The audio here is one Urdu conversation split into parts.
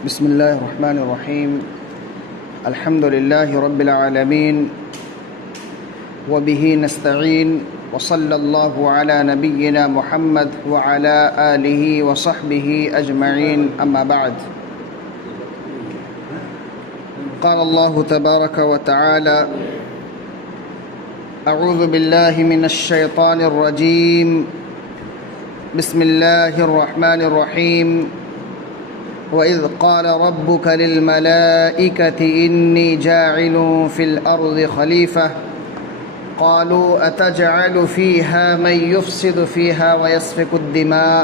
بسم الله الرحمن الرحيم. الحمد لله رب العالمين وبه نستعين وصلى الله على نبينا محمد وعلى آله وصحبه أجمعين. أما بعد، قال الله تبارك وتعالى: أعوذ بالله من الشيطان الرجيم. بسم الله الرحمن الرحيم. وَإِذْ قَالَ رَبُّكَ لِلْمَلَائِكَةِ إِنِّي جَاعِلٌ فِي الْأَرْضِ خَلِيفَةً قَالُوا أَتَجْعَلُ فِيهَا مَن يُفْسِدُ فِيهَا وَيَسْفِكُ الدِّمَاءَ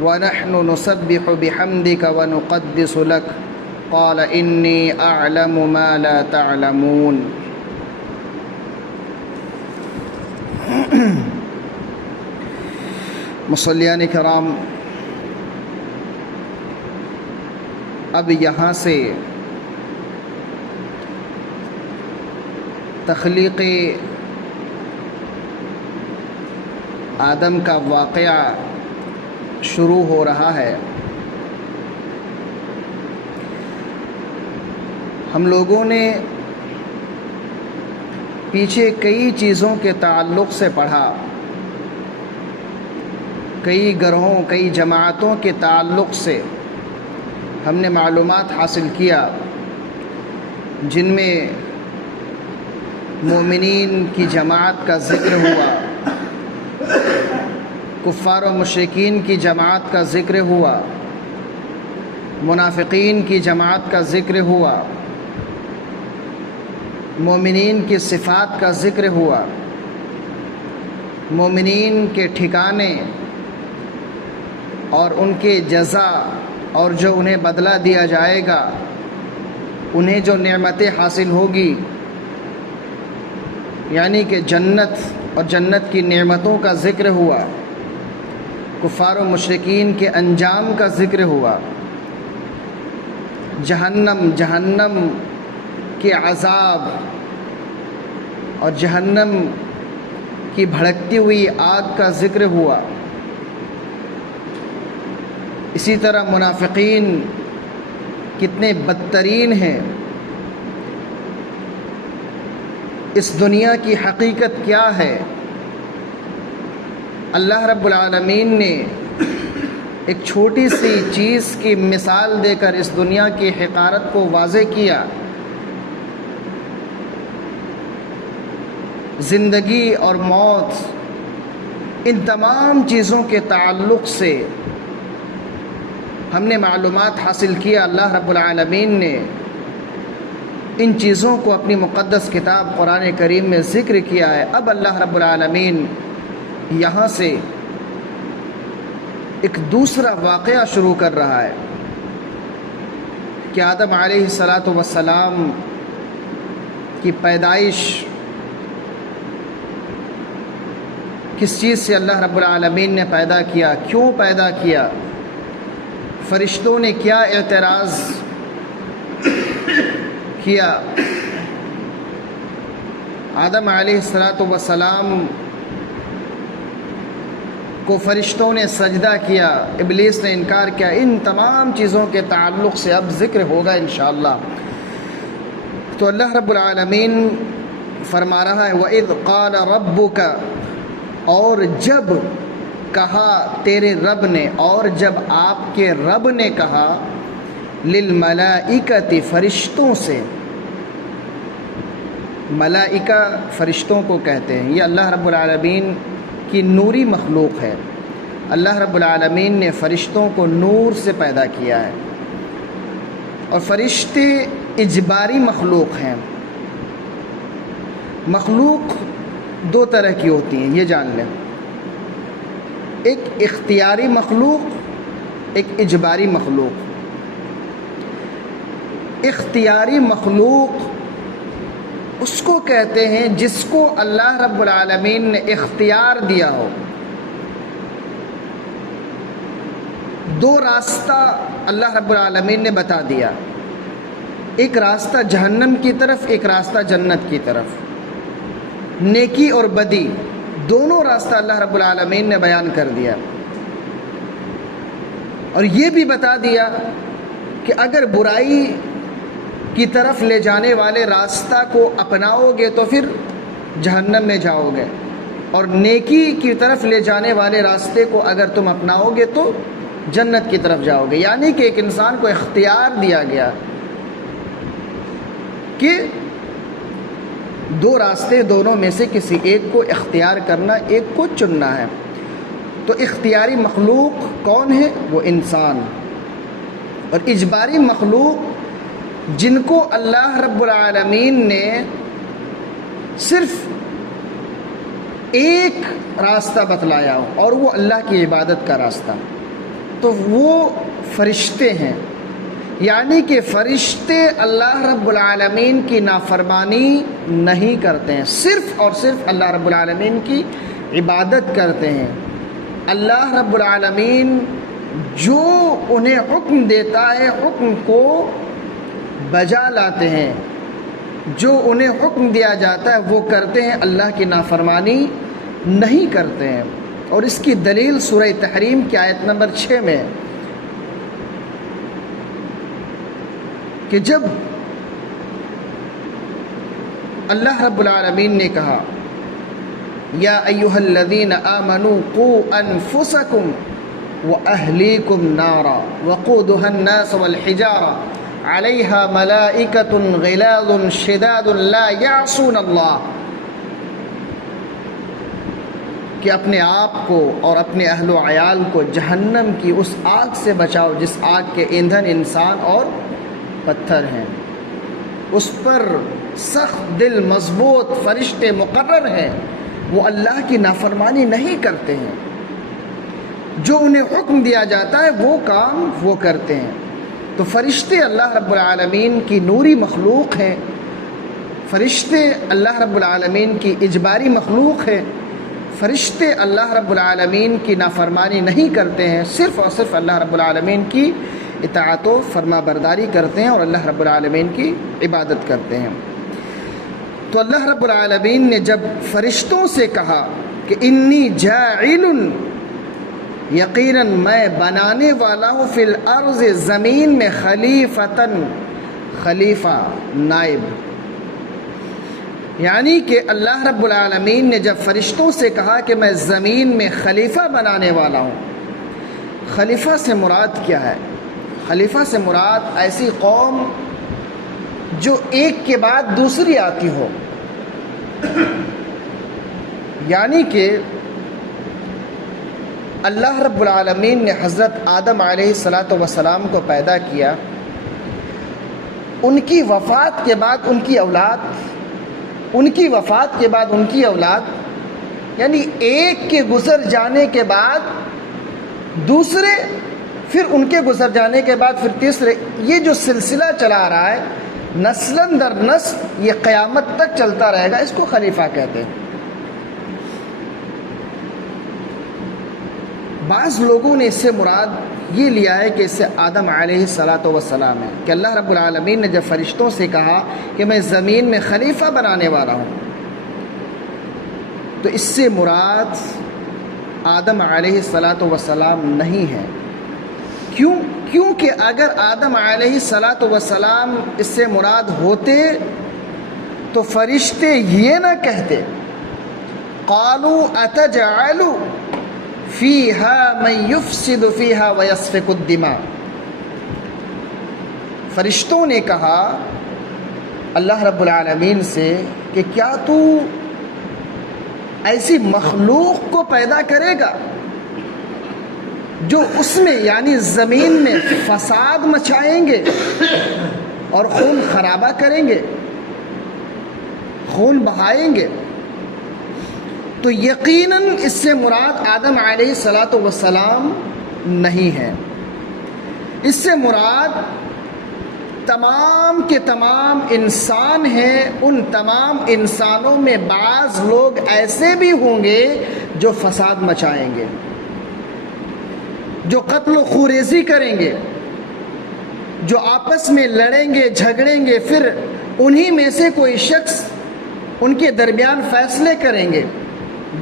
وَنَحْنُ نُسَبِّحُ بِحَمْدِكَ وَنُقَدِّسُ لَكَ قَالَ إِنِّي أَعْلَمُ مَا لَا تَعْلَمُونَ. مصلیان کرام، اب یہاں سے تخلیق آدم کا واقعہ شروع ہو رہا ہے. ہم لوگوں نے پیچھے کئی چیزوں کے تعلق سے پڑھا، کئی گروہوں، کئی جماعتوں کے تعلق سے ہم نے معلومات حاصل کیا، جن میں مومنین کی جماعت کا ذکر ہوا، کفار و مشرکین کی جماعت کا ذکر ہوا، منافقین کی جماعت کا ذکر ہوا، مومنین کی صفات کا ذکر ہوا، مومنین کے ٹھکانے اور ان کے جزا اور جو انہیں بدلہ دیا جائے گا، انہیں جو نعمتیں حاصل ہوگی، یعنی کہ جنت اور جنت کی نعمتوں کا ذکر ہوا، کفار و مشرکین کے انجام کا ذکر ہوا، جہنم کے عذاب اور جہنم کی بھڑکتی ہوئی آگ کا ذکر ہوا. اسی طرح منافقین کتنے بدترین ہیں، اس دنیا کی حقیقت کیا ہے. اللہ رب العالمین نے ایک چھوٹی سی چیز کی مثال دے کر اس دنیا کی حقارت کو واضح کیا. زندگی اور موت، ان تمام چیزوں کے تعلق سے ہم نے معلومات حاصل کیا. اللہ رب العالمین نے ان چیزوں کو اپنی مقدس کتاب قرآن کریم میں ذکر کیا ہے. اب اللہ رب العالمین یہاں سے ایک دوسرا واقعہ شروع کر رہا ہے کہ آدم علیہ السلام کی پیدائش کس چیز سے اللہ رب العالمین نے پیدا کیا، کیوں پیدا کیا، فرشتوں نے کیا اعتراض کیا. آدم علیہ السلام کو فرشتوں نے سجدہ کیا، ابلیس نے انکار کیا. ان تمام چیزوں کے تعلق سے اب ذکر ہوگا انشاءاللہ. تو اللہ رب العالمین فرما رہا ہے: وَإِذْ قَالَ رَبُّكَ، اور جب کہا تیرے رب نے، اور جب آپ کے رب نے کہا، للملائکۃ، فرشتوں سے. ملائکہ فرشتوں کو کہتے ہیں. یہ اللہ رب العالمین کی نوری مخلوق ہے. اللہ رب العالمین نے فرشتوں کو نور سے پیدا کیا ہے، اور فرشتے اجباری مخلوق ہیں. مخلوق دو طرح کی ہوتی ہیں، یہ جان لیں. ایک اختیاری مخلوق، ایک اجباری مخلوق. اختیاری مخلوق اس کو کہتے ہیں جس کو اللہ رب العالمین نے اختیار دیا ہو. دو راستہ اللہ رب العالمین نے بتا دیا، ایک راستہ جہنم کی طرف، ایک راستہ جنت کی طرف. نیکی اور بدی دونوں راستہ اللہ رب العالمین نے بیان کر دیا، اور یہ بھی بتا دیا کہ کہ اگر برائی کی طرف لے جانے والے راستہ کو اپناؤ گے تو پھر جہنم میں جاؤ گے، اور نیکی کی طرف لے جانے والے راستے کو اگر تم اپناؤ گے تو جنت کی طرف جاؤ گے۔ یعنی کہ ایک انسان کو اختیار دیا گیا کہ دو راستے، دونوں میں سے کسی ایک کو اختیار کرنا، ایک کو چننا ہے۔ تو اختیاری مخلوق کون ہے؟ وہ انسان۔ اور اجباری مخلوق جن کو اللہ رب العالمین نے صرف ایک راستہ بتلایا ہو اور وہ اللہ کی عبادت کا راستہ، تو وہ فرشتے ہیں۔ یعنی کہ فرشتے اللہ رب العالمین کی نافرمانی نہیں کرتے ہیں، صرف اور صرف اللہ رب العالمین کی عبادت کرتے ہیں۔ اللہ رب العالمین جو انہیں حکم دیتا ہے حکم کو بجا لاتے ہیں، جو انہیں حکم دیا جاتا ہے وہ کرتے ہیں، اللہ کی نافرمانی نہیں کرتے ہیں۔ اور اس کی دلیل سورہ تحریم کی آیت نمبر 6 میں ہے کہ جب اللہ رب العالمین نے کہا یا ایھا الذین آمنوا قوا انفسکم واہلیکم نارا وقودھا الناس والحجارہ علیہا ملائکۃ غلاظ شداد لا یعصون اللہ، کہ اپنے آپ کو اور اپنے اہل و عیال کو جہنم کی اس آگ سے بچاؤ جس آگ کے ایندھن انسان اور پتھر ہیں۔ اس پر سخت دل مضبوط فرشتے مقرر ہیں، وہ اللہ کی نافرمانی نہیں کرتے ہیں، جو انہیں حکم دیا جاتا ہے وہ کام وہ کرتے ہیں۔ تو فرشتے اللہ رب العالمین کی نوری مخلوق ہیں، فرشتے اللہ رب العالمین کی اجباری مخلوق ہیں، فرشتے اللہ رب العالمین کی نافرمانی نہیں کرتے ہیں، صرف اور صرف اللہ رب العالمین کی اطاعت و فرما برداری کرتے ہیں اور اللہ رب العالمین کی عبادت کرتے ہیں۔ تو اللہ رب العالمین نے جب فرشتوں سے کہا کہ انی جاعل، یقیناً میں بنانے والا ہوں فی الارض، زمین میں خلیفتاً، خلیفہ نائب، یعنی کہ اللہ رب العالمین نے جب فرشتوں سے کہا کہ میں زمین میں خلیفہ بنانے والا ہوں، خلیفہ سے مراد کیا ہے؟ خلیفہ سے مراد ایسی قوم جو ایک کے بعد دوسری آتی ہو، یعنی کہ اللہ رب العالمین نے حضرت آدم علیہ السلام کو پیدا کیا، ان کی وفات کے بعد ان کی اولاد، ان کی وفات کے بعد ان کی اولاد، یعنی ایک کے گزر جانے کے بعد دوسرے، پھر ان کے گزر جانے کے بعد پھر تیسرے، یہ جو سلسلہ چلا رہا ہے نسلاً در نسل، یہ قیامت تک چلتا رہے گا، اس کو خلیفہ کہتے ہیں۔ بعض لوگوں نے اس سے مراد یہ لیا ہے کہ اس سے آدم علیہ السلام ہے، کہ اللہ رب العالمین نے جب فرشتوں سے کہا کہ میں زمین میں خلیفہ بنانے والا ہوں، تو اس سے مراد آدم علیہ السلام نہیں ہے۔ کیونکہ اگر آدم علیہ السلام اس سے مراد ہوتے تو فرشتے یہ نہ کہتے قالوا اتجعل فیہا من یفسد فیہا ویسفک الدماء۔ فرشتوں نے کہا اللہ رب العالمین سے کہ کیا تو ایسی مخلوق کو پیدا کرے گا جو اس میں یعنی زمین میں فساد مچائیں گے اور خون خرابہ کریں گے، خون بہائیں گے؟ تو یقیناً اس سے مراد آدم علیہ السلام نہیں ہے، اس سے مراد تمام کے تمام انسان ہیں۔ ان تمام انسانوں میں بعض لوگ ایسے بھی ہوں گے جو فساد مچائیں گے، جو قتل و خوریزی کریں گے، جو آپس میں لڑیں گے جھگڑیں گے، پھر انہی میں سے کوئی شخص ان کے درمیان فیصلے کریں گے،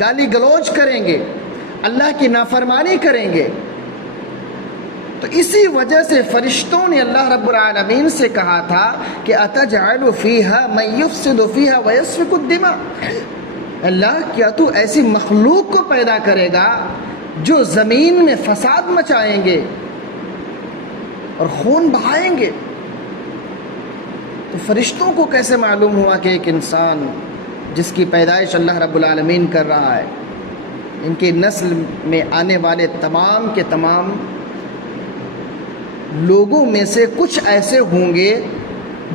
گالی گلوچ کریں گے، اللہ کی نافرمانی کریں گے۔ تو اسی وجہ سے فرشتوں نے اللہ رب العالمین سے کہا تھا کہ اتجعل فیہا من یفسد فیہا ویسفک الدماء، اللہ کیا تو ایسی مخلوق کو پیدا کرے گا جو زمین میں فساد مچائیں گے اور خون بہائیں گے؟ تو فرشتوں کو کیسے معلوم ہوا کہ ایک انسان جس کی پیدائش اللہ رب العالمین کر رہا ہے، ان کی نسل میں آنے والے تمام کے تمام لوگوں میں سے کچھ ایسے ہوں گے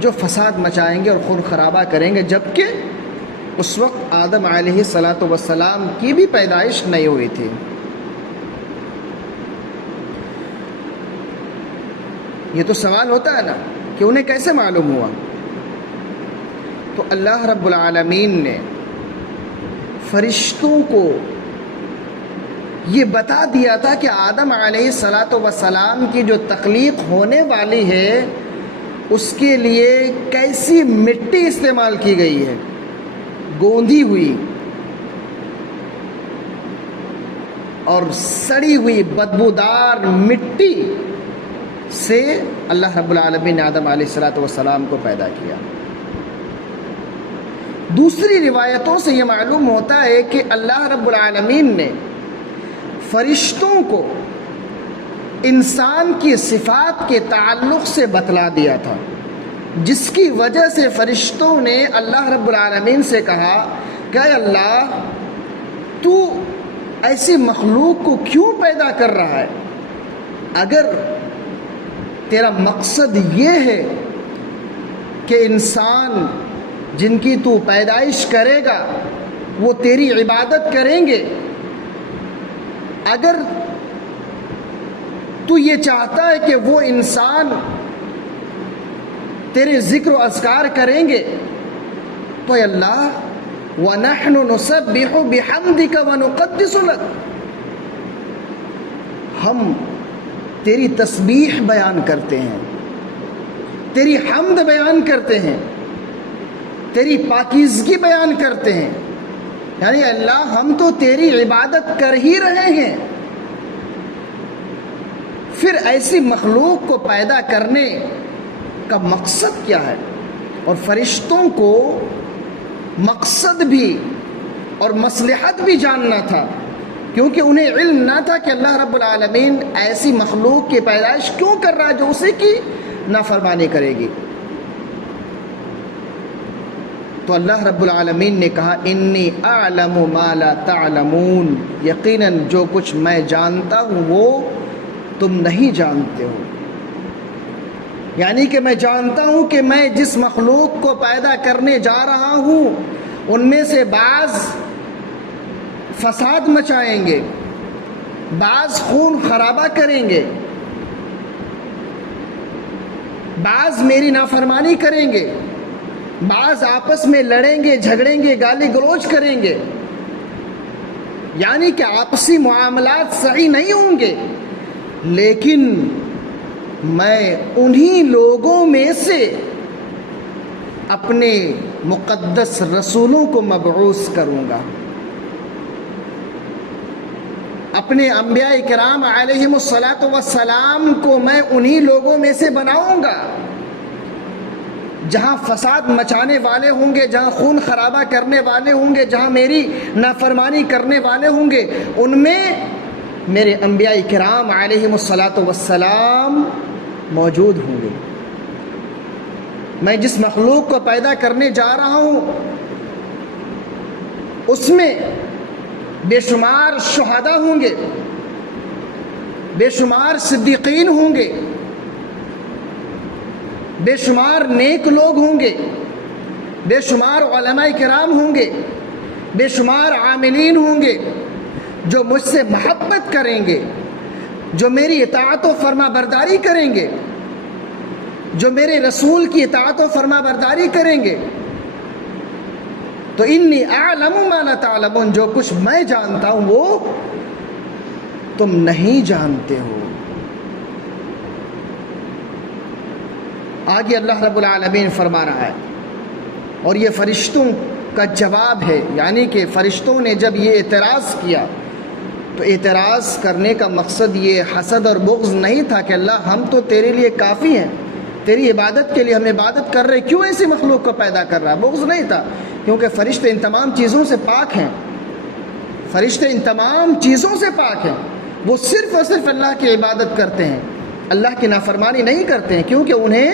جو فساد مچائیں گے اور خون خرابہ کریں گے، جبکہ اس وقت آدم علیہ السلام کی بھی پیدائش نہیں ہوئی تھی۔ یہ تو سوال ہوتا ہے نا کہ انہیں کیسے معلوم ہوا؟ تو اللہ رب العالمین نے فرشتوں کو یہ بتا دیا تھا کہ آدم علیہ السلام کی جو تخلیق ہونے والی ہے اس کے لیے کیسی مٹی استعمال کی گئی ہے، گوندھی ہوئی اور سڑی ہوئی بدبودار مٹی سے اللہ رب العالمین نے آدم علیہ السلام کو پیدا کیا۔ دوسری روایتوں سے یہ معلوم ہوتا ہے کہ اللہ رب العالمین نے فرشتوں کو انسان کی صفات کے تعلق سے بتلا دیا تھا، جس کی وجہ سے فرشتوں نے اللہ رب العالمین سے کہا کہ اے اللہ تو ایسی مخلوق کو کیوں پیدا کر رہا ہے؟ اگر تیرا مقصد یہ ہے کہ انسان جن کی تو پیدائش کرے گا وہ تیری عبادت کریں گے، اگر تو یہ چاہتا ہے کہ وہ انسان تیرے ذکر و اذکار کریں گے تو اے اللہ وَنَحْنُ نُسَبِّحُ بِحَمْدِكَ وَنُقَدِّسُ لَكَ، ہم تیری تسبیح بیان کرتے ہیں، تیری حمد بیان کرتے ہیں، تیری پاکیزگی بیان کرتے ہیں، یعنی اللہ ہم تو تیری عبادت کر ہی رہے ہیں، پھر ایسی مخلوق کو پیدا کرنے کا مقصد کیا ہے؟ اور فرشتوں کو مقصد بھی اور مصلحت بھی جاننا تھا، کیونکہ انہیں علم نہ تھا کہ اللہ رب العالمین ایسی مخلوق کی پیدائش کیوں کر رہا ہے جو اسی کی نافرمانی کرے گی۔ تو اللہ رب العالمین نے کہا انی اعلم ما لا تعلمون، یقیناً جو کچھ میں جانتا ہوں وہ تم نہیں جانتے ہو، یعنی کہ میں جانتا ہوں کہ میں جس مخلوق کو پیدا کرنے جا رہا ہوں ان میں سے بعض فساد مچائیں گے، بعض خون خرابہ کریں گے، بعض میری نافرمانی کریں گے، بعض آپس میں لڑیں گے، جھگڑیں گے، گالی گلوچ کریں گے، یعنی کہ آپسی معاملات صحیح نہیں ہوں گے، لیکن میں انہی لوگوں میں سے اپنے مقدس رسولوں کو مبعوث کروں گا، اپنے انبیاء کرام علیہم الصلاۃ کو میں انہی لوگوں میں سے بناؤں گا، جہاں فساد مچانے والے ہوں گے، جہاں خون خرابہ کرنے والے ہوں گے، جہاں میری نافرمانی کرنے والے ہوں گے، ان میں میرے انبیاء کرام علیہم الصلاۃ موجود ہوں گے۔ میں جس مخلوق کو پیدا کرنے جا رہا ہوں اس میں بے شمار شہداء ہوں گے، بے شمار صدیقین ہوں گے، بے شمار نیک لوگ ہوں گے، بے شمار علماء کرام ہوں گے، بے شمار عاملین ہوں گے جو مجھ سے محبت کریں گے، جو میری اطاعت و فرما برداری کریں گے، جو میرے رسول کی اطاعت و فرما برداری کریں گے۔ تو انی اعلم ما لا تعلمون، جو کچھ میں جانتا ہوں وہ تم نہیں جانتے ہو۔ آگے اللہ رب العالمین فرما رہا ہے، اور یہ فرشتوں کا جواب ہے، یعنی کہ فرشتوں نے جب یہ اعتراض کیا تو اعتراض کرنے کا مقصد یہ حسد اور بغض نہیں تھا کہ اللہ ہم تو تیرے لیے کافی ہیں، تیری عبادت کے لیے ہم عبادت کر رہے، کیوں ایسی مخلوق کو پیدا کر رہا؟ بغض نہیں تھا، کیونکہ فرشتے ان تمام چیزوں سے پاک ہیں، فرشتے ان تمام چیزوں سے پاک ہیں، وہ صرف اور صرف اللہ کی عبادت کرتے ہیں، اللہ کی نافرمانی نہیں کرتے ہیں، کیونکہ انہیں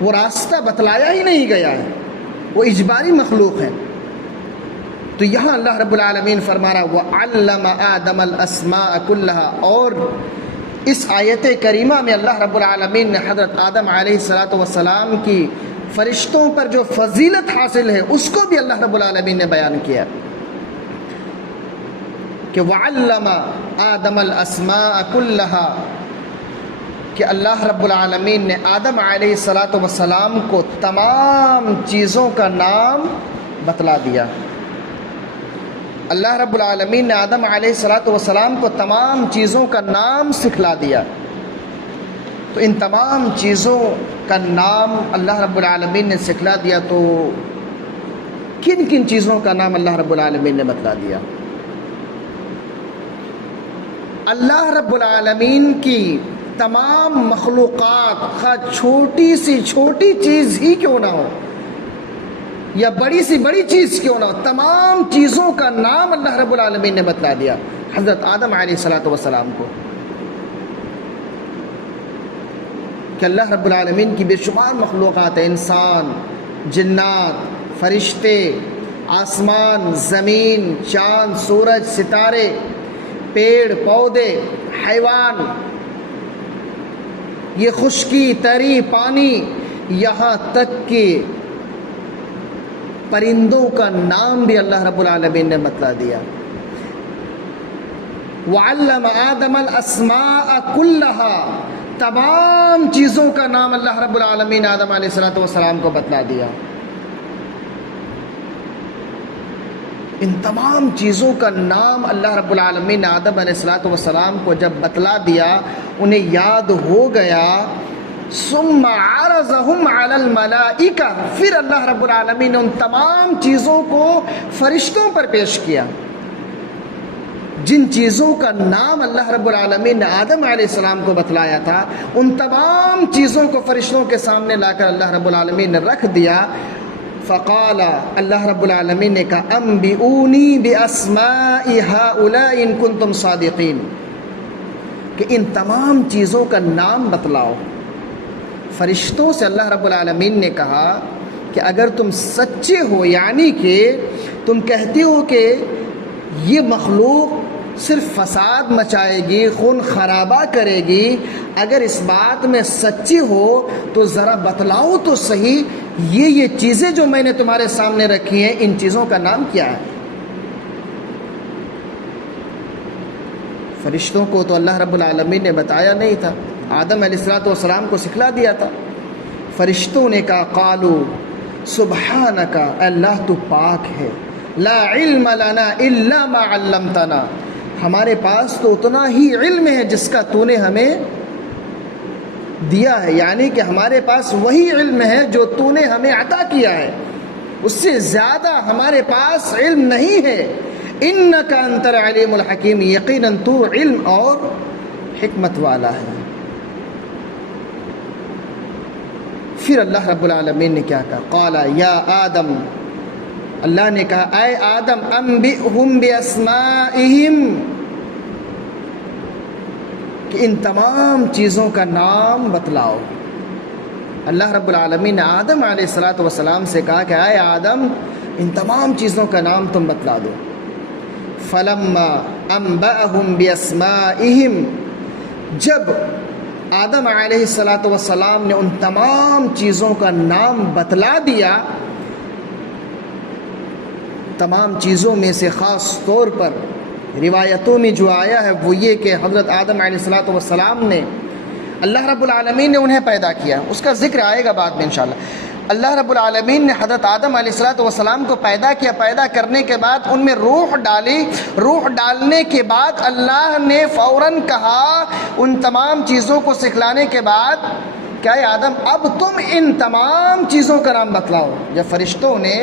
وہ راستہ بتلایا ہی نہیں گیا ہے، وہ اجباری مخلوق ہیں۔ تو یہاں اللہ رب العالمین فرما رہا وَعَلَّمَ آدَمَ الْأَسْمَاءَ كُلَّهَا، اور اس آیت کریمہ میں اللہ رب العالمین نے حضرت آدم علیہ السلام کی فرشتوں پر جو فضیلت حاصل ہے اس کو بھی اللہ رب العالمین نے بیان کیا کہ وَعَلَّمَ آدَمَ الْأَسْمَاءَ كُلَّهَا، کہ اللہ رب العالمین نے آدم علیہ السلام کو تمام چیزوں کا نام بتلا دیا۔ اللہ رب العالمین نے آدم علیہ السلام کو تمام چیزوں کا نام سکھلا دیا۔ تو ان تمام چیزوں کا نام اللہ رب العالمین نے سکھلا دیا، تو کن کن چیزوں کا نام اللہ رب العالمین نے بتلا دیا؟ اللہ رب العالمین کی تمام مخلوقات، خواہ چھوٹی سی چھوٹی چیز ہی کیوں نہ ہو یا بڑی سی بڑی چیز کیوں نہ ہو، تمام چیزوں کا نام اللہ رب العالمین نے بتلا دیا حضرت آدم علیہ السلام کو، کہ اللہ رب العالمین کی بے شمار مخلوقات ہیں، انسان، جنات، فرشتے، آسمان، زمین، چاند، سورج، ستارے، پیڑ پودے، حیوان، یہ خشکی، تری، پانی، یہاں تک کہ پرندوں کا نام بھی اللہ رب العالمین نے بتلا دیا۔ وَعَلَّمَ آدَمَ الْأَسْمَاءَ كُلَّهَا، تمام چیزوں کا نام اللہ رب العالمین آدم علیہ السلام کو بتلا دیا۔ ان تمام چیزوں کا نام اللہ رب العالمین نے آدم علیہ السلام کو جب بتلا دیا، انہیں یاد ہو گیا، ثم عرضهم على الملائکہ، پھر اللہ رب العالمین نے ان تمام چیزوں کو فرشتوں پر پیش کیا۔ جن چیزوں کا نام اللہ رب العالمین نے آدم علیہ السلام کو بتلایا تھا، ان تمام چیزوں کو فرشتوں کے سامنے لا کر اللہ رب العالمین نے رکھ دیا۔ فقال، اللہ رب العالمین نے کہا انبئونی باسماء ہؤلاء ان کنتم صادقین، کہ ان تمام چیزوں کا نام بتلاؤ۔ فرشتوں سے اللہ رب العالمین نے کہا کہ اگر تم سچے ہو، یعنی کہ تم کہتے ہو کہ یہ مخلوق صرف فساد مچائے گی، خون خرابہ کرے گی، اگر اس بات میں سچے ہو تو ذرا بتلاؤ تو صحیح، یہ چیزیں جو میں نے تمہارے سامنے رکھی ہیں، ان چیزوں کا نام کیا ہے؟ فرشتوں کو تو اللہ رب العالمین نے بتایا نہیں تھا، آدم علیہ السلام کو سکھلا دیا تھا۔ فرشتوں نے کہا قالو سبحانک، اللہ تو پاک ہے، لا علم لنا الا ما علمتنا، ہمارے پاس تو اتنا ہی علم ہے جس کا تو نے ہمیں دیا ہے، یعنی کہ ہمارے پاس وہی علم ہے جو تو نے ہمیں عطا کیا ہے، اس سے زیادہ ہمارے پاس علم نہیں ہے۔ انک انت العلیم الحکیم، یقیناً تو علم اور حکمت والا ہے۔ پھر اللہ رب العالمین نے کیا کہا؟ قال یا آدم، اللہ نے کہا اے آدم انبئہم باسمائہم، کہ ان تمام چیزوں کا نام بتلاؤ۔ اللہ رب العالمین نے آدم علیہ السلام سے کہا کہ اے آدم ان تمام چیزوں کا نام تم بتلا دو۔ فلما انبأہم باسمائہم، جب آدم علیہ السلام نے ان تمام چیزوں کا نام بتلا دیا، تمام چیزوں میں سے خاص طور پر روایتوں میں جو آیا ہے وہ یہ کہ حضرت آدم علیہ السلام نے، اللہ رب العالمین نے انہیں پیدا کیا، اس کا ذکر آئے گا بعد میں انشاءاللہ۔ اللہ رب العالمین نے حضرت آدم علیہ السلام کو پیدا کیا، پیدا کرنے کے بعد ان میں روح ڈالی، روح ڈالنے کے بعد اللہ نے فوراً کہا ان تمام چیزوں کو سکھلانے کے بعد کہ اے آدم اب تم ان تمام چیزوں کا نام بتلاؤ۔ جب فرشتوں نے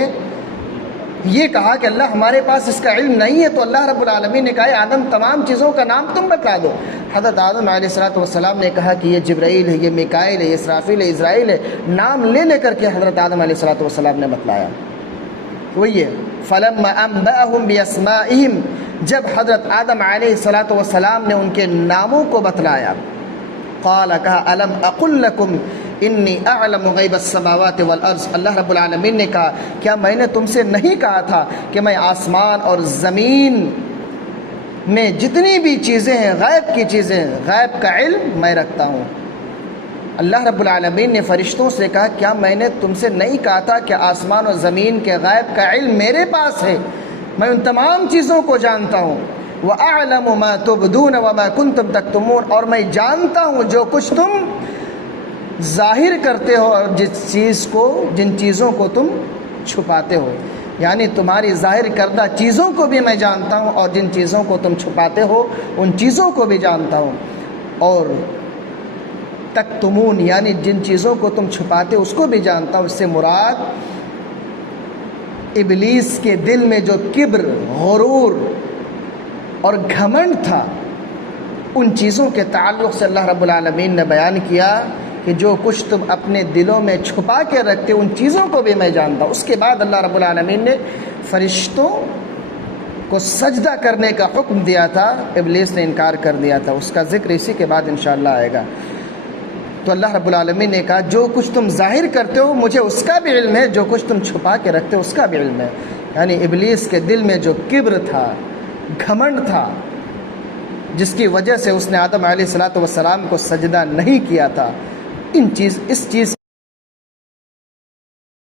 یہ کہا کہ اللہ ہمارے پاس اس کا علم نہیں ہے، تو اللہ رب العالمین نے کہا آدم تمام چیزوں کا نام تم بتا دو۔ حضرت آدم علیہ السلام نے کہا کہ یہ جبرائیل ہے، یہ میکائیل ہے، یہ اسرافیل ہے، اسرائیل ہے، نام لے لے کر کے حضرت آدم علیہ السلام نے بتلایا۔ وہی ہے فَلَمَّا أَنبَأَهُم بِأَسْمَائِهِمْ، جب حضرت آدم علیہ السلام نے ان کے ناموں کو بتلایا، قال کہا أَلَمْ أَقُلْ لَكُمْ انی اعلم غیب السماوات والارض، اللہ رب العالمین نے کہا کیا میں نے تم سے نہیں کہا تھا کہ میں آسمان اور زمین میں جتنی بھی چیزیں ہیں، غیب کی چیزیں، غیب کا علم میں رکھتا ہوں۔ اللہ رب العالمین نے فرشتوں سے کہا کیا میں نے تم سے نہیں کہا تھا کہ آسمان اور زمین کے غیب کا علم میرے پاس ہے، میں ان تمام چیزوں کو جانتا ہوں۔ وَأَعْلَمُ مَا تُبْدُونَ وَمَا كُنْتُمْ تَكْتُمُونَ، اور میں جانتا ہوں جو کچھ تم ظاہر کرتے ہو اور جن چیزوں کو تم چھپاتے ہو، یعنی تمہاری ظاہر کردہ چیزوں کو بھی میں جانتا ہوں، اور جن چیزوں کو تم چھپاتے ہو ان چیزوں کو بھی جانتا ہوں۔ اور تکتمون یعنی جن چیزوں کو تم چھپاتے ہو اس کو بھی جانتا ہوں۔ اس سے مراد ابلیس کے دل میں جو کبر، غرور اور گھمنڈ تھا، ان چیزوں کے تعلق سے اللہ رب العالمین نے بیان کیا کہ جو کچھ تم اپنے دلوں میں چھپا کے رکھتے ان چیزوں کو بھی میں جانتا ہوں۔ اس کے بعد اللہ رب العالمین نے فرشتوں کو سجدہ کرنے کا حکم دیا تھا، ابلیس نے انکار کر دیا تھا، اس کا ذکر اسی کے بعد انشاءاللہ آئے گا۔ تو اللہ رب العالمین نے کہا جو کچھ تم ظاہر کرتے ہو مجھے اس کا بھی علم ہے، جو کچھ تم چھپا کے رکھتے ہو اس کا بھی علم ہے۔ یعنی ابلیس کے دل میں جو کبر تھا، گھمنڈ تھا، جس کی وجہ سے اس نے آدم علیہ السلام کو سجدہ نہیں کیا تھا، اس چیز